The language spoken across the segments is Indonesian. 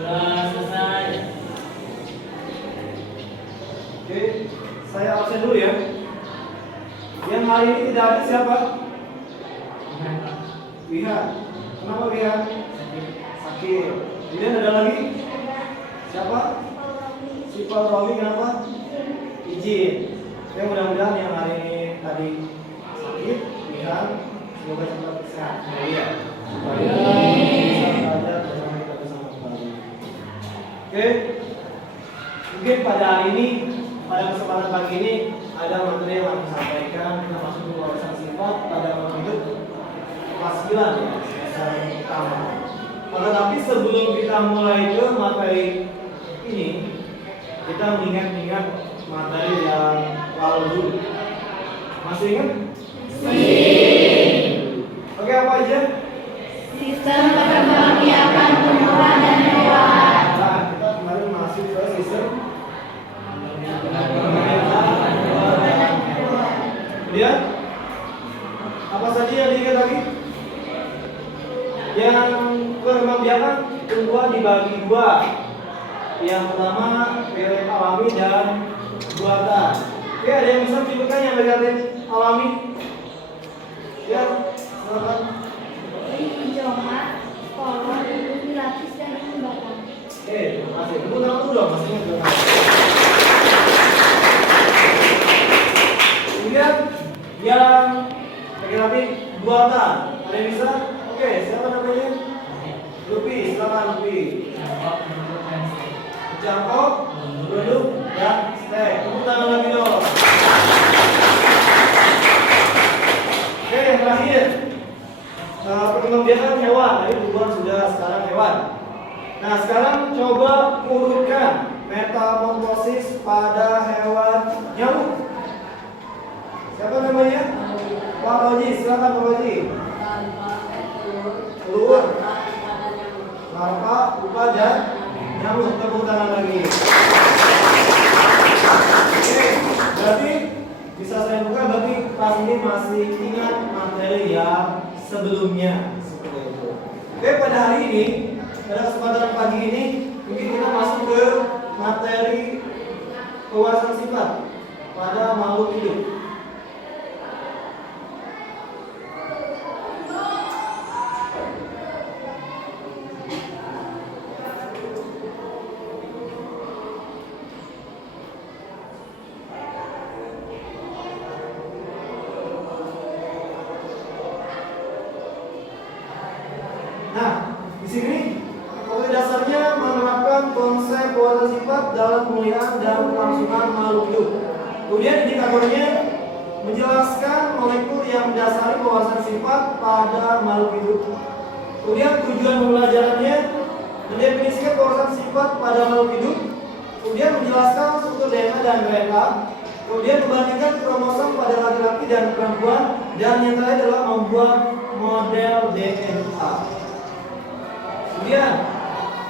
Sudah selesai. Oke, saya absen dulu ya. Yang hari ini tidak ada siapa? Wihan. Kenapa Wihan? Sakit. Kemudian ada lagi? Siapa? Si Pak Romi kenapa? Izin. Ya mudah-mudahan yang hari ini tadi sakit, Wihan, semoga cepat sehat. Iya. Supaya bisa belajar bersama kita bersama kembali. Oke. Mungkin pada hari ini, pada kesempatan pagi ini ada materi yang akan disampaikan. Kita masuk ke wawasan sifat pada hidup kelas 9 ya, semester pertama. Tetapi sebelum kita mulai ke materi ini, kita mengingat-ingat materi yang lalu dulu. Masih ingat? Oke, apa aja? Sistem perkembangbiakan tumbuhan dan hewan. Nah, kita kemarin masuk ke sistem. Kemudian apa saja yang diingat lagi? Yang perkembangbiakan tumbuhan dibagi dua. Yang pertama periode alami dan buatan. Oke, ada yang bisa menyebutkan yang berkaitan alami? Ya, silakan. Jomat, kolon, lapis, dan batang. Oke, terima kasih. Tepuk tangan dulu dong, masih ingat dong. Kemudian yang lagi buatan, ada yang bisa? Oke, siapa namanya? Lupi, silakan Lupi. Jangkok, duduk, dan stay. Tepuk tangan lagi dong. Oke, yang terakhir perkembangbiakan hewan. Tadi tumbuhan sudah, sekarang hewan. Nah, sekarang coba urutkan metamorfosis pada hewan nyamuk. Siapa namanya? Pak Roji, silakan Pak Roji. Telur, larva, pupa, dan nyamuk. Tepuk tangan lagi. Oke, berarti bisa saya buka, berarti kelas ini masih ingat materi yang sebelumnya seperti itu. Oke, pada hari ini, pada kesempatan pagi ini, mungkin kita masuk ke materi pewawasan sifat pada makhluk hidup. Nah, di sini pada dasarnya menerapkan konsep pewawasan sifat dalam pemeliharaan dan kelangsungan makhluk hidup. Kemudian indikatornya menjelaskan molekul yang mendasari pewawasan sifat pada makhluk hidup. Kemudian tujuan pembelajarannya mendefinisikan pewawasan sifat pada makhluk hidup. Kemudian menjelaskan struktur DNA dan RNA. Kemudian membandingkan kromosom pada laki-laki dan perempuan, dan yang terakhir adalah membuat model DNA. Kemudian,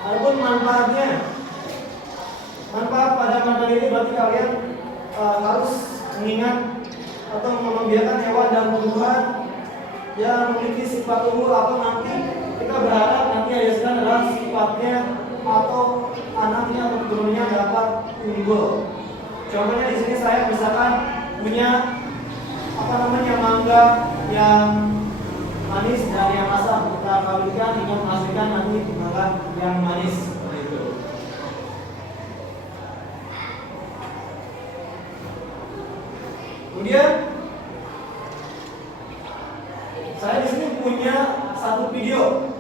adapun manfaatnya, manfaat pada materi ini berarti kalian harus mengingat atau membiarkan hewan dan tumbuhan yang memiliki sifat unggul atau nanti kita berharap nanti hasilnya adalah sifatnya atau anaknya atau keturunannya dapat unggul. Contohnya di sini saya misalkan punya mangga yang manis dan yang asam, kita kawinkan hingga menghasilkan nanti mangga yang manis seperti itu. Kemudian saya di sini punya satu video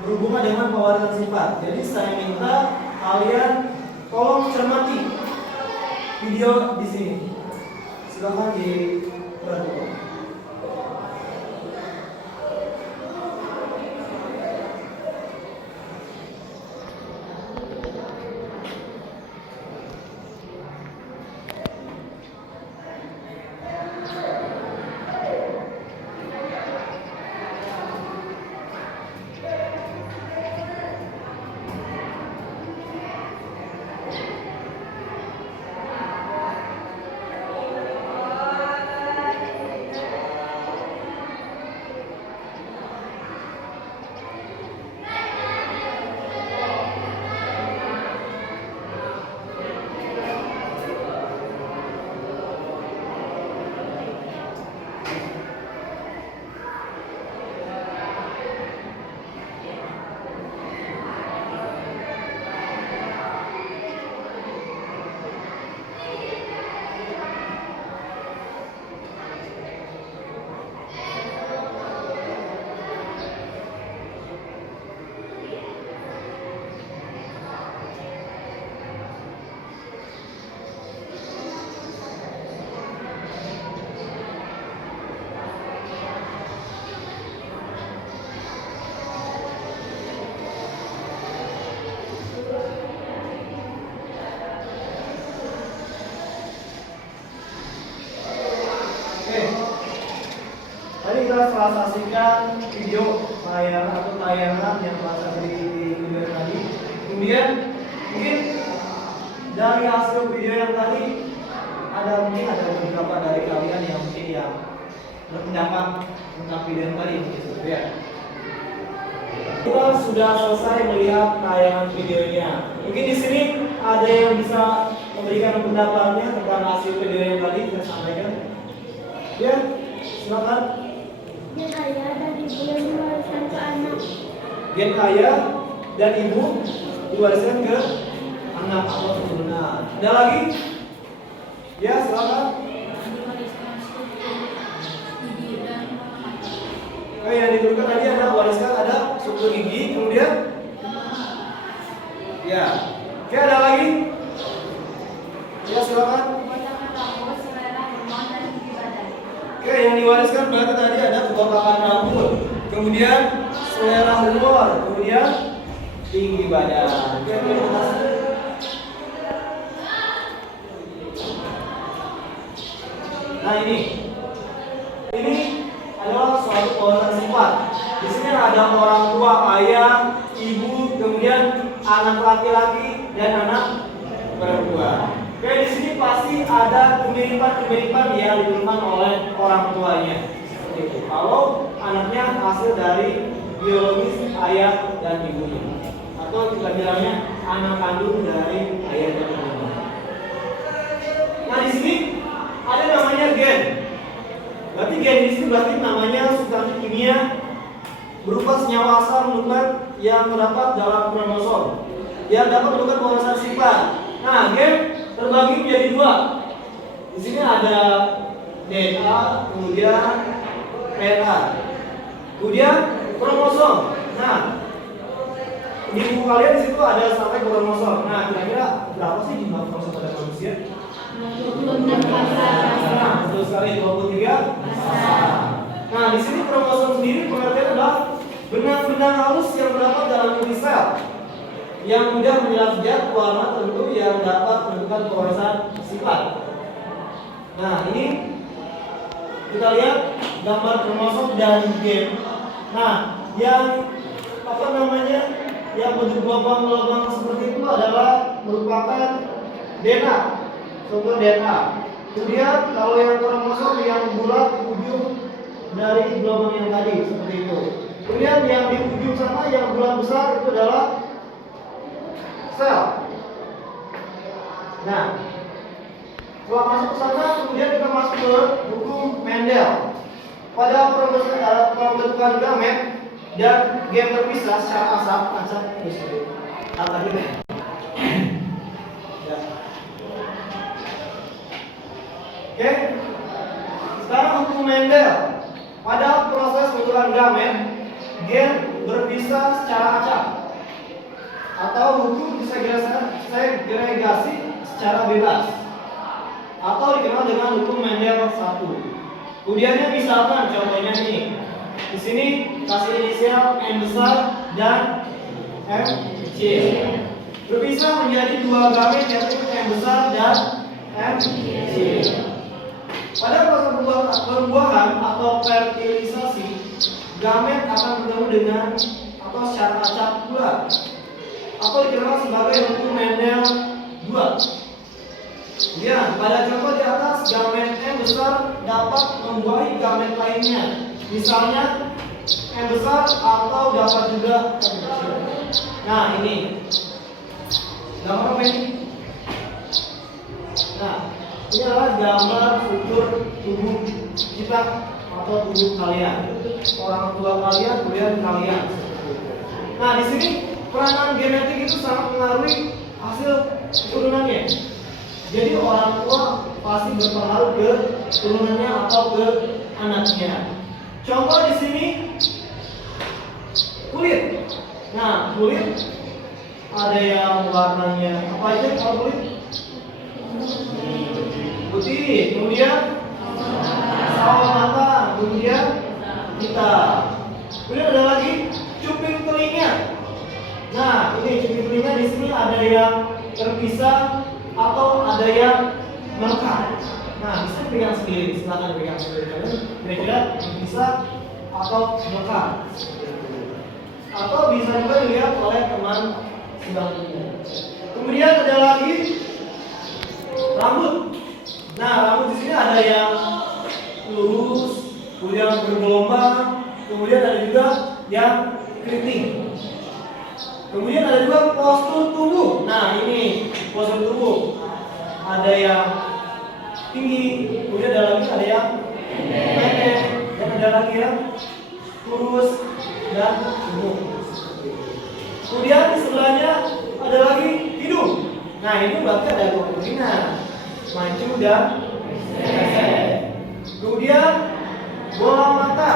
berhubungan dengan pewawasan sifat. Jadi saya minta kalian tolong cermati video di sini. Silakan diperhatikan. telah saksikan video tayangan atau tayangan yang telah saya beri di video tadi. Kemudian mungkin dari hasil video yang tadi mungkin ada beberapa dari kalian yang mungkin yang berpendapat tentang video yang tadi mungkin ya. Kita sudah selesai melihat tayangan videonya. Mungkin di sini ada yang bisa memberikan pendapatnya tentang hasil video yang tadi saya sampaikan. Ya, silakan. Gen ayah dan ibu yang diwariskan ke anak. Gen ayah dan ibu diwariskan ke anak atau keturunan. Ada lagi? Ya, silakan. Oke, yang diberikan tadi ada wariskan, ada struktur gigi, kemudian ya. Oke, ada lagi? Ya, silakan. Oke, yang diwariskan berarti tadi ada kebotakan rambut, kemudian selera humor, kemudian tinggi badan. Oke, terima kasih. Nah, ini adalah suatu pewawasan sifat. Di sini ada orang tua, ayah, ibu, kemudian anak laki-laki dan anak perempuan. Oke, di sini pasti ada kemiripan-kemiripan yang ditemukan oleh orang tuanya. Seperti itu. Kalau anaknya hasil dari biologis ayah dan ibunya, atau kita bilangnya anak kandung dari ayah dan ibunya. Nah, di sini ada namanya gen. Berarti gen di sini berarti namanya substansi kimia berupa senyawa asam nukleat yang terdapat dalam kromosom yang dapat menentukan pewawasan sifat. Nah, gen terbagi menjadi dua. Di sini ada DNA, kemudian RNA, kemudian kromosom. Nah, di buku kalian di situ ada sampai kromosom. Nah, kira-kira berapa sih jumlah kromosom pada manusia? 26 pasar. Nah, betul sekali 23 pasar. Nah, di sini kromosom sendiri pengertian adalah benang-benang halus yang terdapat dalam inti sel yang mudah menyerap zat warna tertentu yang dapat menentukan pewawasan sifat. Nah, ini kita lihat gambar kromosom dan gen. Nah, yang yang bentuk lubang-lubang seperti itu adalah merupakan DNA, struktur DNA. Kemudian kalau yang kromosom yang bulat di ujung dari gelombang yang tadi seperti itu. Kemudian yang di ujung sana yang bulat besar itu adalah sel. Nah, setelah masuk ke sana, kemudian kita masuk ke hukum Mendel. Pada pembentukan gamet dan gen terpisah secara asap Oke. Sekarang hukum Mendel. Pada proses pembentukan gamet, gen berpisah secara acak atau hukum segregasi secara bebas atau dikenal dengan hukum Mendel 1. Kemudiannya misalkan contohnya nih. Di sini kasih inisial M besar dan M kecil. Berpisah menjadi dua gamet yaitu M besar dan M kecil. Pada proses pembuahan atau fertilisasi, gamet akan bertemu dengan atau secara acak pula atau dikenal sebagai hukum Mendel 2. Ya, pada contoh di atas, gamet M besar dapat membuahi gamet lainnya. Misalnya M besar atau dapat juga M kecil. Nah, ini gambar apa ini? Nah, ini adalah gambar struktur tubuh kita atau tubuh kalian, orang tua kalian, kemudian kalian. Nah, di sini peranan genetik itu sangat mengaruhi hasil keturunannya. Jadi orang tua pasti berpengaruh ke turunannya atau ke anaknya. Contoh di sini kulit. Nah, kulit ada yang warnanya apa aja kalau kulit? Putih, kemudian sawo mata, kemudian hitam. Kemudian ada lagi cuping telinga. Nah, ini cuping telinga di sini ada yang terpisah atau ada yang melekat. Nah, bisa pegang sendiri, silakan pegang sendiri. Kira-kira bisa atau melekat, atau bisa juga dilihat oleh teman sebangkunya. Kemudian ada lagi rambut. Nah, rambut di sini ada yang lurus, kemudian bergelombang, kemudian ada juga yang keriting. Kemudian ada juga postur tubuh. Nah, ini postur tubuh. Ada yang tinggi, kemudian ada lagi ada yang pendek, dan ada lagi yang lurus dan gemuk. Kemudian di sebelahnya ada lagi hidung. Nah, ini berarti ada kemungkinan maju dan gesek. Kemudian bola mata.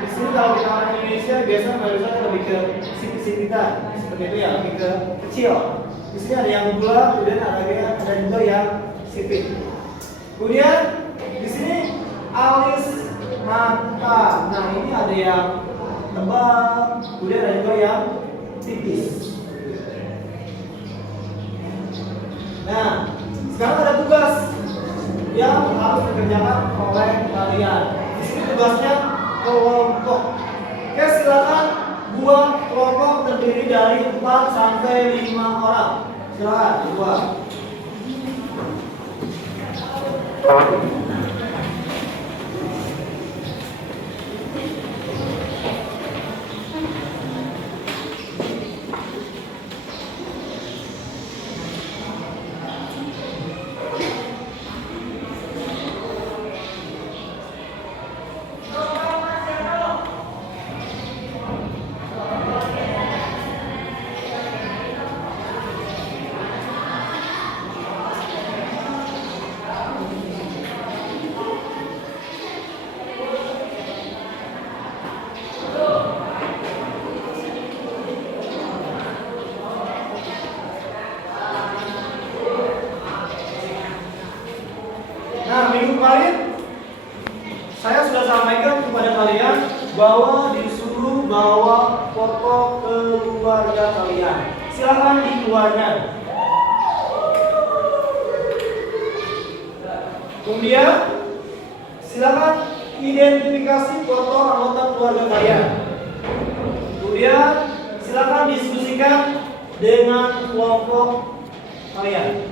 Di sini kalau kita orang Indonesia biasanya manusia lebih ke sipit-sipitan, seperti itu ya, lebih ke kecil. Di sini ada yang bulat, kemudian ada juga yang sipit. Kemudian di sini alis mata. Nah, ini ada yang tebal, kemudian ada juga yang tipis. Nah, sekarang ada tugas yang harus dikerjakan oleh kalian. Di sini tugasnya kelompok. Oke, silakan buat kelompok terdiri dari 4 sampai 5 orang. Silakan buat. Nah, minggu kemarin saya sudah sampaikan kepada kalian bahwa disuruh bawa foto keluarga kalian. Silakan dikeluarkan. Kemudian silakan identifikasi foto anggota keluarga kalian. Kemudian silakan diskusikan dengan kelompok kalian.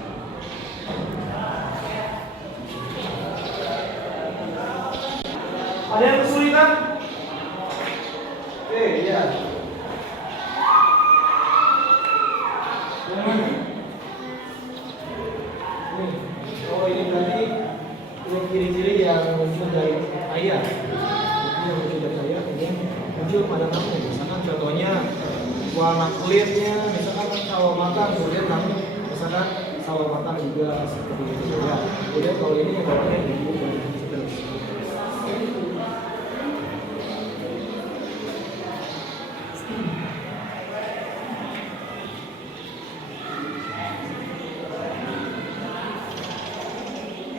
Ada yang kesulitan? Oke, ya. Yang mana? Oh, ini berarti ciri-ciri yang muncul dari ayah. Ini yang muncul dari ayah ini muncul pada kamu. Misalkan contohnya warna kulitnya, misalkan sawo matang, kemudian kamu misalkan sawo matang juga seperti itu ya. Kemudian kalau ini yang bawahnya ibu dan seterusnya.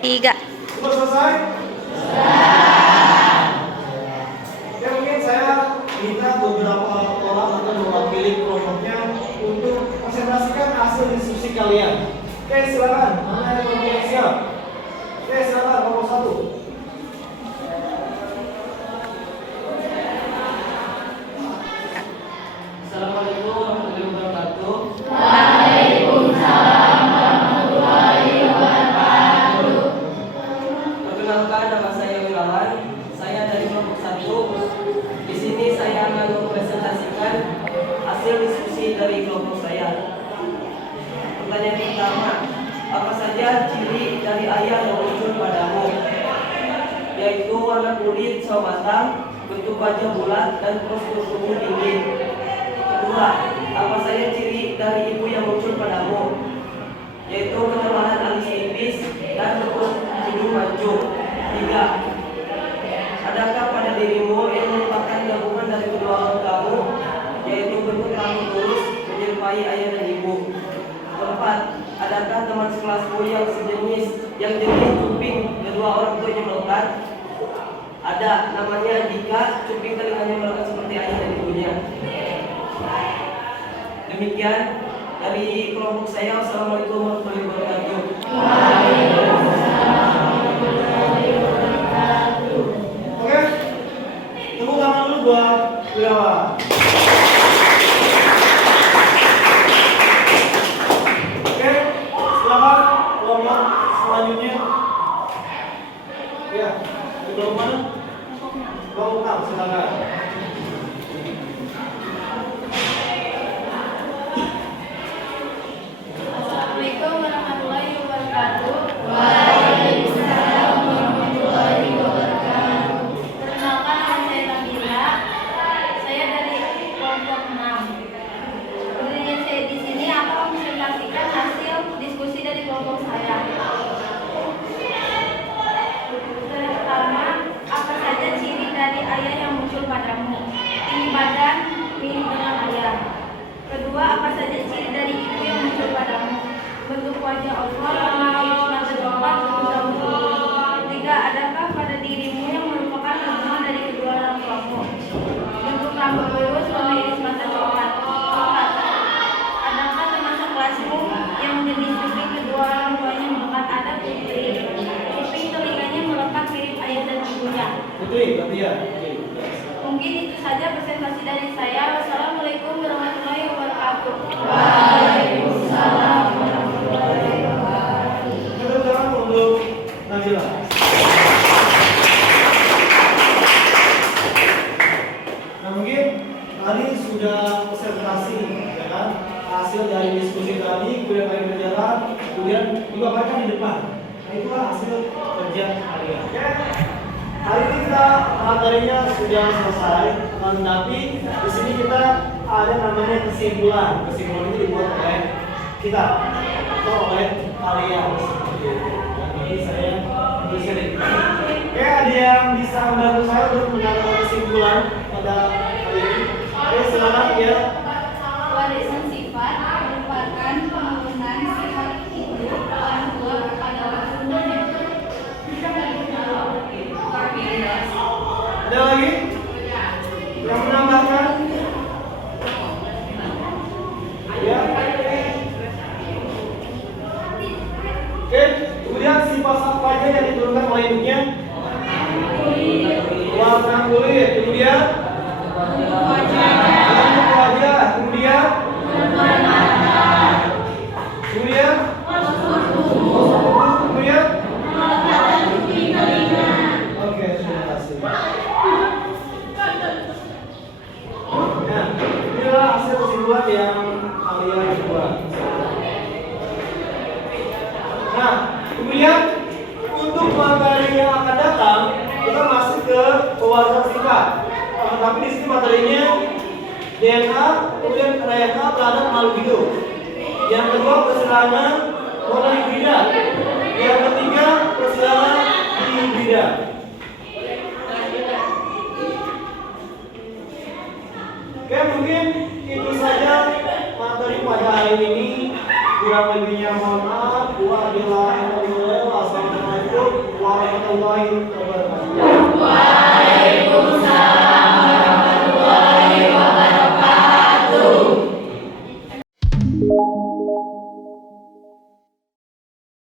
Tiga. Sudah selesai? Ya, mungkin saya minta beberapa orang atau mewakili kelompoknya untuk presentasikan hasil diskusi kalian. Oke, silakan. Mana yang kelompok yang siap? Oke, silakan kelompok 1. Assalamualaikum warahmatullahi wabarakatuh. Perkenalkan, nama saya Wirawan. Saya dari kelompok 1. Di sini saya akan mempresentasikan hasil diskusi dari kelompok saya. Pertanyaan pertama, apa saja ciri dari ayah yang muncul padamu? Yaitu warna kulit sawo matang, bentuk wajah bulat, dan postur tubuh tinggi. Kedua, apa saja ciri dari ibu yang muncul padamu? Yaitu ketebalan alis tipis dan bentuk hidung mancung. 3. Adakah pada dirimu yang merupakan gabungan dari kedua orang kamu, yaitu bentuk rambut lurus menyerupai ayah dan ibu? 4. Adakah teman sekelasmu yang sejenis cuping kedua orang tuanya melekat? Ada, namanya Dika, cuping telinganya melekat seperti ayah dan ibunya. Demikian dari kelompok saya. Wassalamualaikum warahmatullahi wabarakatuh. Oke, tepuk tangan Wirawan. Oke, silakan kelompok selanjutnya. Ya, di kelompok mana? Kelompok 6, silakan. Assalamualaikum warahmatullahi wabarakatuh. Waalaikumsalam warahmatullahi wabarakatuh. Perkenalkan, nama saya Tamila. Saya dari kelompok 6. Kemudian saya di sini akan mempresentasikan hasil diskusi dari kelompok saya. Pertama, apa saja ciri dari ayah yang muncul padamu? Tinggi badan, mirip dengan ayah. Kedua, apa saja ciri dari ibu yang muncul padamu? Bentuk wajah Allah, memiliki mata tempat, Ketiga, adakah pada dirimu yang merupakan hubungan dari kedua orang tuamu? Bentuk rambut lurus, memiliki mata coklat. Keempat, adakah termasuk kelasmu yang menjadi suping kedua orang tuanya melekat ada putri? Suping telinganya melekat mirip ayah dan ibunya. Putri, berarti ya. Oke. Mungkin itu saja presentasi dari saya. Wassalamualaikum warahmatullahi wabarakatuh. Tepuk tangan untuk Najila. Nah, mungkin tadi sudah presentasi, ya kan? Hasil dari diskusi tadi, kemudian kalian berjalan, kemudian dipaparkan di depan. Nah, itulah hasil kerja kalian. Oke? Hari ini kita materinya sudah selesai, tapi di sini kita ada namanya kesimpulan. Kesimpulan itu dibuat oleh kita atau oleh kalian. Jadi saya tuliskan ini. Oke, ada yang bisa membantu saya untuk menambahkan kesimpulan pada hari ini? Oke, silakan ya. Warisan sifat merupakan penurunan sifat ibu orang tua kepada anaknya. Ada lagi yang menambahkan? Ya. Oke, kemudian sifat apa aja yang diturunkan oleh ibunya? Warna kulit, kemudian bentuk wajah, kemudian kemudian oke, terima kasih. Nah, inilah hasil kesimpulan yang kalian buat. Nah, kemudian untuk materi yang akan datang, kita masuk ke pewarisan sifat. Tapi di sini materinya DNA, kemudian DNA terhadap makhluk hidup. Yang kedua, persilangan monohibrida. Yang ketiga, persilangan hibrida. Oke, mungkin itu saja materi pada hari ini. Kurang lebihnya mohon maaf. Wassalamualaikum warahmatullahi wabarakatuh.